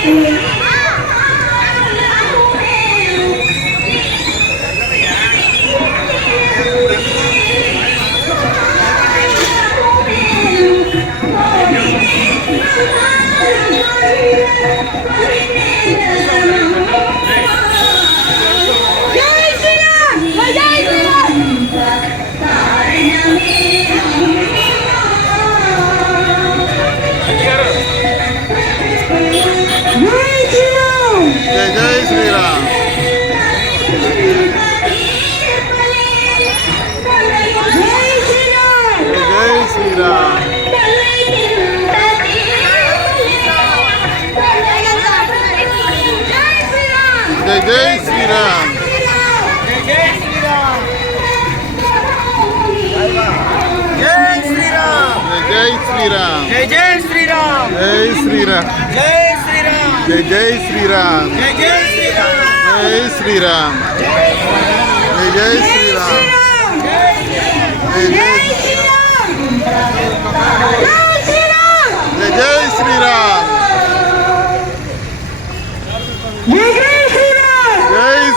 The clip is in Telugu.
జై శ్రీరామ్. జై శ్రీరామ్. జై శ్రీరామ్. జై జై శ్రీరామ్. జై శ్రీరామ్. జై శ్రీరామ్. జై జై శ్రీరామ్. జై జై శ్రీరామ్. జై శ్రీరామ్. జై జై శ్రీరామ్. జై జై శ్రీరామ్. జై జై శ్రీరామ్.